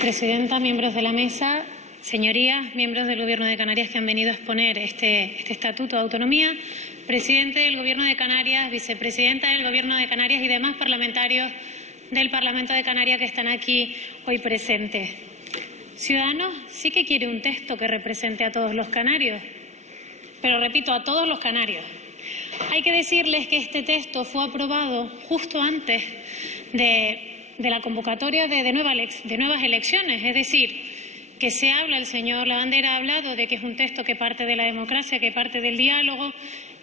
Presidenta, miembros de la mesa, señorías, miembros del Gobierno de Canarias que han venido a exponer este Estatuto de Autonomía, presidente del Gobierno de Canarias, vicepresidenta del Gobierno de Canarias y demás parlamentarios del Parlamento de Canarias que están aquí hoy presentes. Ciudadanos sí que quiere un texto que represente a todos los canarios, pero repito, a todos los canarios. Hay que decirles que este texto fue aprobado justo antes de la convocatoria de nuevas elecciones, es decir, que se habla, el señor Lavandera ha hablado de que es un texto que parte de la democracia, que parte del diálogo,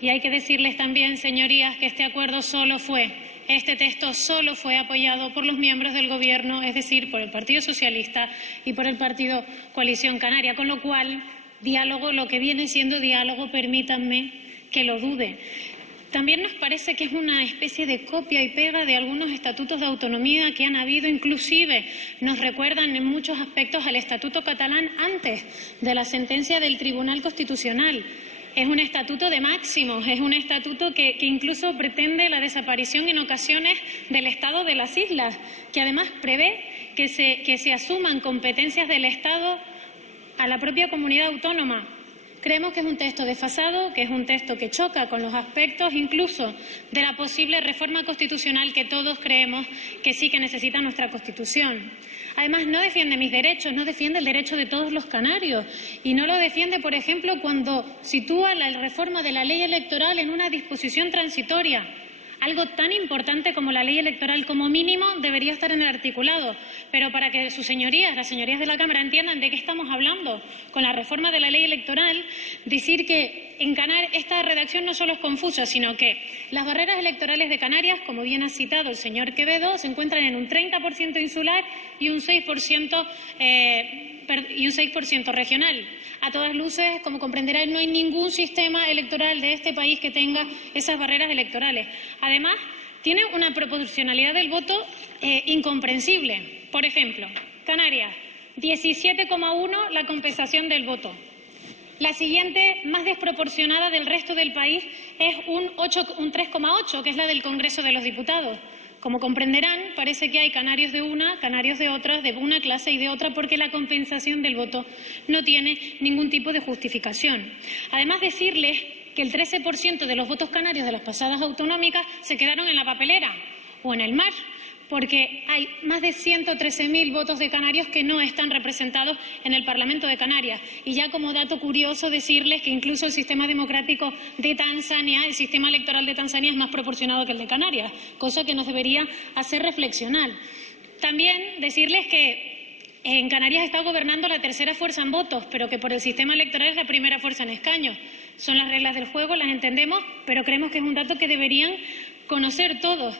y hay que decirles también, señorías, que este texto solo fue apoyado por los miembros del Gobierno, es decir, por el Partido Socialista y por el Partido Coalición Canaria, con lo cual, diálogo, lo que viene siendo diálogo, permítanme que lo dude. También nos parece que es una especie de copia y pega de algunos estatutos de autonomía que han habido, inclusive nos recuerdan en muchos aspectos al Estatuto catalán antes de la sentencia del Tribunal Constitucional. Es un estatuto de máximos, es un estatuto que incluso pretende la desaparición en ocasiones del Estado de las islas, que además prevé que se asuman competencias del Estado a la propia comunidad autónoma. Creemos que es un texto desfasado, que es un texto que choca con los aspectos incluso de la posible reforma constitucional que todos creemos que sí que necesita nuestra Constitución. Además, no defiende mis derechos, no defiende el derecho de todos los canarios y no lo defiende, por ejemplo, cuando sitúa la reforma de la ley electoral en una disposición transitoria. Algo tan importante como la ley electoral, como mínimo, debería estar en el articulado. Pero para que sus señorías, las señorías de la Cámara, entiendan de qué estamos hablando con la reforma de la ley electoral, decir que en Canarias esta redacción no solo es confusa, sino que las barreras electorales de Canarias, como bien ha citado el señor Quevedo, se encuentran en un 30% insular y un 6% regional. A todas luces, como comprenderán, no hay ningún sistema electoral de este país que tenga esas barreras electorales. Además, tiene una proporcionalidad del voto incomprensible. Por ejemplo, Canarias, 17,1 la compensación del voto. La siguiente, más desproporcionada del resto del país, es un 3,8, que es la del Congreso de los Diputados. Como comprenderán, parece que hay canarios de una, canarios de otras, de una clase y de otra, porque la compensación del voto no tiene ningún tipo de justificación. Además, decirles que el 13% de los votos canarios de las pasadas autonómicas se quedaron en la papelera o en el mar, porque hay más de 113.000 votos de canarios que no están representados en el Parlamento de Canarias. Y ya como dato curioso decirles que incluso el sistema democrático de Tanzania, el sistema electoral de Tanzania es más proporcionado que el de Canarias, cosa que nos debería hacer reflexionar. También decirles que en Canarias está gobernando la tercera fuerza en votos, pero que por el sistema electoral es la primera fuerza en escaños. Son las reglas del juego, las entendemos, pero creemos que es un dato que deberían conocer todos.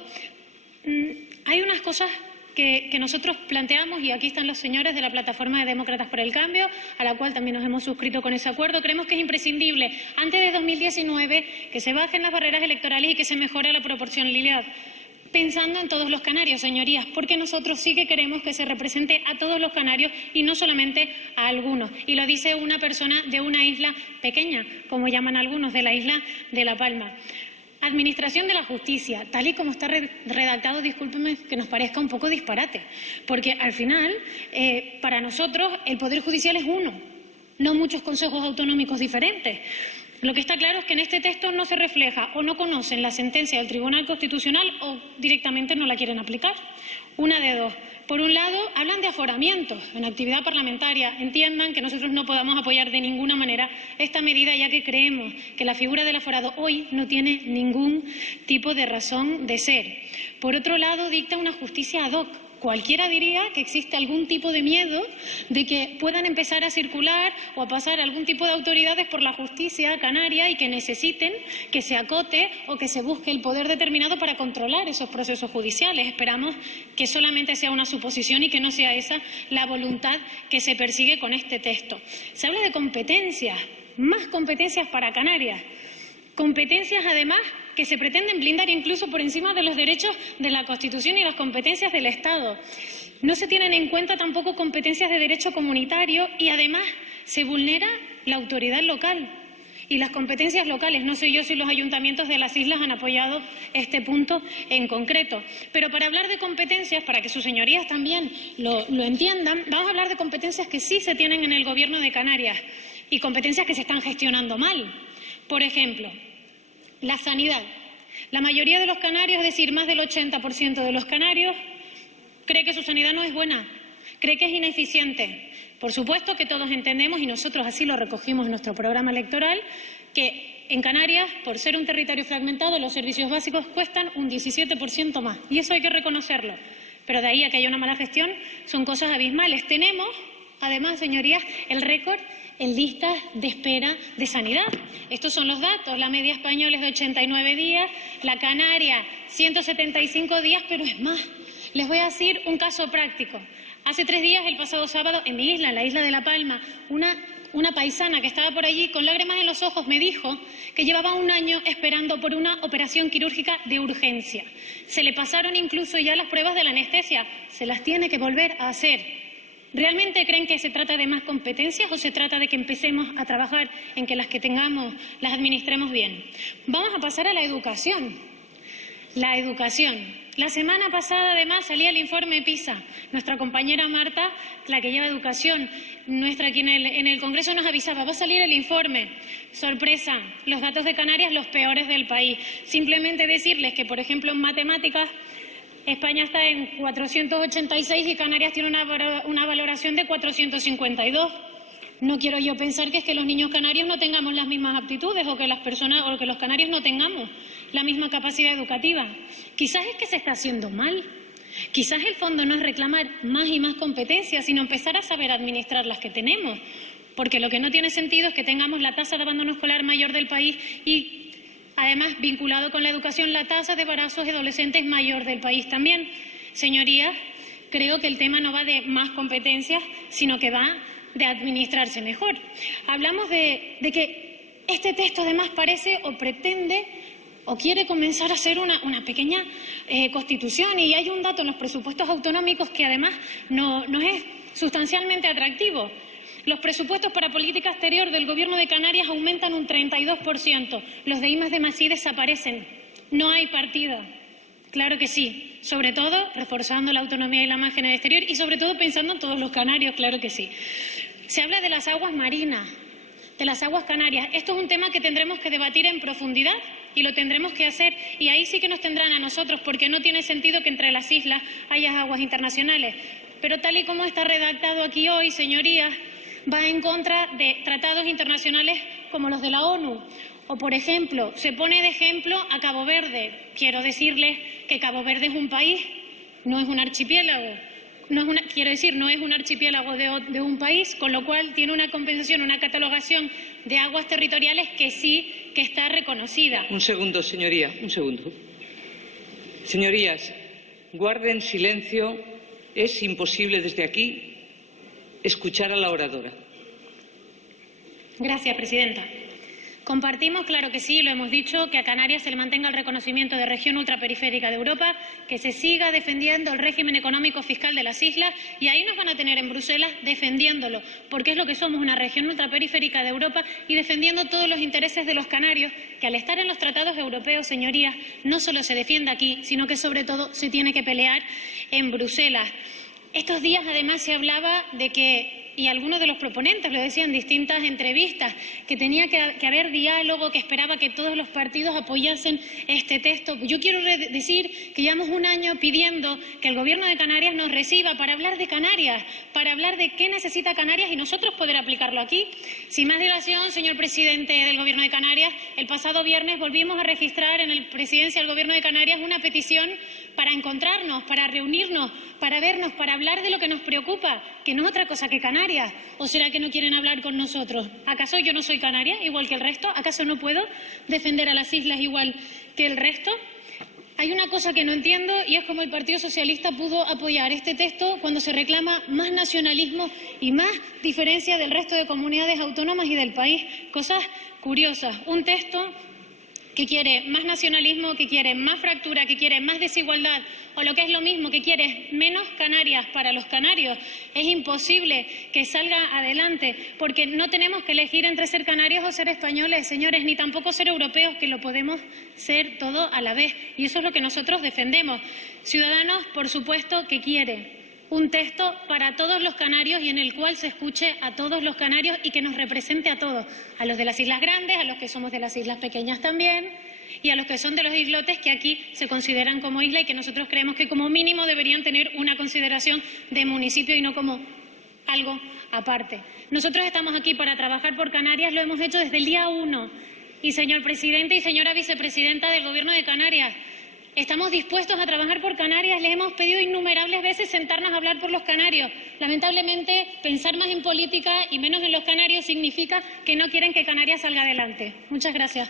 Hay unas cosas que nosotros planteamos, y aquí están los señores de la Plataforma de Demócratas por el Cambio, a la cual también nos hemos suscrito con ese acuerdo. Creemos que es imprescindible, antes de 2019, que se bajen las barreras electorales y que se mejore la proporcionalidad, pensando en todos los canarios, señorías, porque nosotros sí que queremos que se represente a todos los canarios y no solamente a algunos. Y lo dice una persona de una isla pequeña, como llaman algunos, de la isla de La Palma. Administración de la justicia, tal y como está redactado, discúlpenme que nos parezca un poco disparate, porque al final, para nosotros, el Poder Judicial es uno, no muchos consejos autonómicos diferentes. Lo que está claro es que en este texto no se refleja o no conocen la sentencia del Tribunal Constitucional o directamente no la quieren aplicar. Una de dos. Por un lado, hablan de aforamientos en actividad parlamentaria. Entiendan que nosotros no podamos apoyar de ninguna manera esta medida, ya que creemos que la figura del aforado hoy no tiene ningún tipo de razón de ser. Por otro lado, dicta una justicia ad hoc. Cualquiera diría que existe algún tipo de miedo de que puedan empezar a circular o a pasar algún tipo de autoridades por la justicia canaria y que necesiten que se acote o que se busque el poder determinado para controlar esos procesos judiciales. Esperamos que solamente sea una suposición y que no sea esa la voluntad que se persigue con este texto. Se habla de competencias, más competencias para Canarias. Competencias, además, que se pretenden blindar incluso por encima de los derechos de la Constitución y las competencias del Estado. No se tienen en cuenta tampoco competencias de derecho comunitario y, además, se vulnera la autoridad local. y las competencias locales. No sé yo si los ayuntamientos de las islas han apoyado este punto en concreto. Pero para hablar de competencias, para que sus señorías también lo entiendan, vamos a hablar de competencias que sí se tienen en el Gobierno de Canarias y competencias que se están gestionando mal. Por ejemplo, la sanidad. La mayoría de los canarios, es decir, más del 80% de los canarios, cree que su sanidad no es buena, cree que es ineficiente. Por supuesto que todos entendemos, y nosotros así lo recogimos en nuestro programa electoral, que en Canarias, por ser un territorio fragmentado, los servicios básicos cuestan un 17% más. Y eso hay que reconocerlo. Pero de ahí a que haya una mala gestión son cosas abismales. Tenemos, además, señorías, el récord en listas de espera de sanidad. Estos son los datos. La media española es de 89 días, la canaria 175 días, pero es más. Les voy a decir un caso práctico. Hace 3 días, el pasado sábado, en mi isla, en la isla de La Palma, una paisana que estaba por allí con lágrimas en los ojos me dijo que llevaba 1 año esperando por una operación quirúrgica de urgencia. Se le pasaron incluso ya las pruebas de la anestesia. Se las tiene que volver a hacer. ¿Realmente creen que se trata de más competencias o se trata de que empecemos a trabajar en que las que tengamos las administremos bien? Vamos a pasar a la educación. La educación. La semana pasada, además, salía el informe PISA. Nuestra compañera Marta, la que lleva educación, nuestra aquí en el Congreso, nos avisaba, va a salir el informe. Sorpresa, los datos de Canarias los peores del país. Simplemente decirles que, por ejemplo, en matemáticas, España está en 486 y Canarias tiene una valoración de 452. No quiero yo pensar que es que los niños canarios no tengamos las mismas aptitudes o que las personas o que los canarios no tengamos la misma capacidad educativa. Quizás es que se está haciendo mal. Quizás el fondo no es reclamar más y más competencias, sino empezar a saber administrar las que tenemos. Porque lo que no tiene sentido es que tengamos la tasa de abandono escolar mayor del país y, además, vinculado con la educación, la tasa de embarazos de adolescentes mayor del país también. Señorías, creo que el tema no va de más competencias, sino que va de administrarse mejor. Hablamos de que este texto además parece o pretende o quiere comenzar a ser una pequeña constitución, y hay un dato en los presupuestos autonómicos que además no es sustancialmente atractivo. Los presupuestos para política exterior del Gobierno de Canarias aumentan un 32%. Los de I+D+I desaparecen. No hay partida. Claro que sí. Sobre todo reforzando la autonomía y la imagen en el exterior y sobre todo pensando en todos los canarios, claro que sí. Se habla de las aguas marinas, de las aguas canarias. Esto es un tema que tendremos que debatir en profundidad y lo tendremos que hacer. Y ahí sí que nos tendrán a nosotros, porque no tiene sentido que entre las islas haya aguas internacionales. Pero tal y como está redactado aquí hoy, señorías, va en contra de tratados internacionales como los de la ONU. O, por ejemplo, se pone de ejemplo a Cabo Verde. Quiero decirles que Cabo Verde es un país, no es un archipiélago. No es un archipiélago de un país, con lo cual tiene una compensación, una catalogación de aguas territoriales que sí que está reconocida. Un segundo, señoría, un segundo. Señorías, guarden silencio. Es imposible desde aquí escuchar a la oradora. Gracias, presidenta. Compartimos, claro que sí, lo hemos dicho, que a Canarias se le mantenga el reconocimiento de región ultraperiférica de Europa, que se siga defendiendo el régimen económico fiscal de las islas, y ahí nos van a tener en Bruselas defendiéndolo, porque es lo que somos, una región ultraperiférica de Europa, y defendiendo todos los intereses de los canarios, que al estar en los tratados europeos, señorías, no solo se defiende aquí, sino que sobre todo se tiene que pelear en Bruselas. Estos días, además, se hablaba de que, y algunos de los proponentes lo decían en distintas entrevistas, que tenía que haber diálogo, que esperaba que todos los partidos apoyasen este texto. Yo quiero decir que llevamos 1 año pidiendo que el Gobierno de Canarias nos reciba para hablar de Canarias, para hablar de qué necesita Canarias y nosotros poder aplicarlo aquí. Sin más dilación, señor presidente del Gobierno de Canarias, el pasado viernes volvimos a registrar en la Presidencia del Gobierno de Canarias una petición para encontrarnos, para reunirnos, para vernos, para hablar de lo que nos preocupa, que no es otra cosa que Canarias. ¿O será que no quieren hablar con nosotros? ¿Acaso yo no soy canaria igual que el resto? ¿Acaso no puedo defender a las islas igual que el resto? Hay una cosa que no entiendo y es cómo el Partido Socialista pudo apoyar este texto cuando se reclama más nacionalismo y más diferencia del resto de comunidades autónomas y del país. Cosas curiosas. Un texto que quiere más nacionalismo, que quiere más fractura, que quiere más desigualdad, o lo que es lo mismo, que quiere menos Canarias para los canarios, es imposible que salga adelante, porque no tenemos que elegir entre ser canarios o ser españoles, señores, ni tampoco ser europeos, que lo podemos ser todo a la vez. Y eso es lo que nosotros defendemos. Ciudadanos, por supuesto, que quiere un texto para todos los canarios y en el cual se escuche a todos los canarios y que nos represente a todos, a los de las islas grandes, a los que somos de las islas pequeñas también y a los que son de los islotes que aquí se consideran como isla y que nosotros creemos que como mínimo deberían tener una consideración de municipio y no como algo aparte. Nosotros estamos aquí para trabajar por Canarias, lo hemos hecho desde el día 1 y señor presidente y señora vicepresidenta del Gobierno de Canarias, estamos dispuestos a trabajar por Canarias, les hemos pedido innumerables veces sentarnos a hablar por los canarios. Lamentablemente, pensar más en política y menos en los canarios significa que no quieren que Canarias salga adelante. Muchas gracias.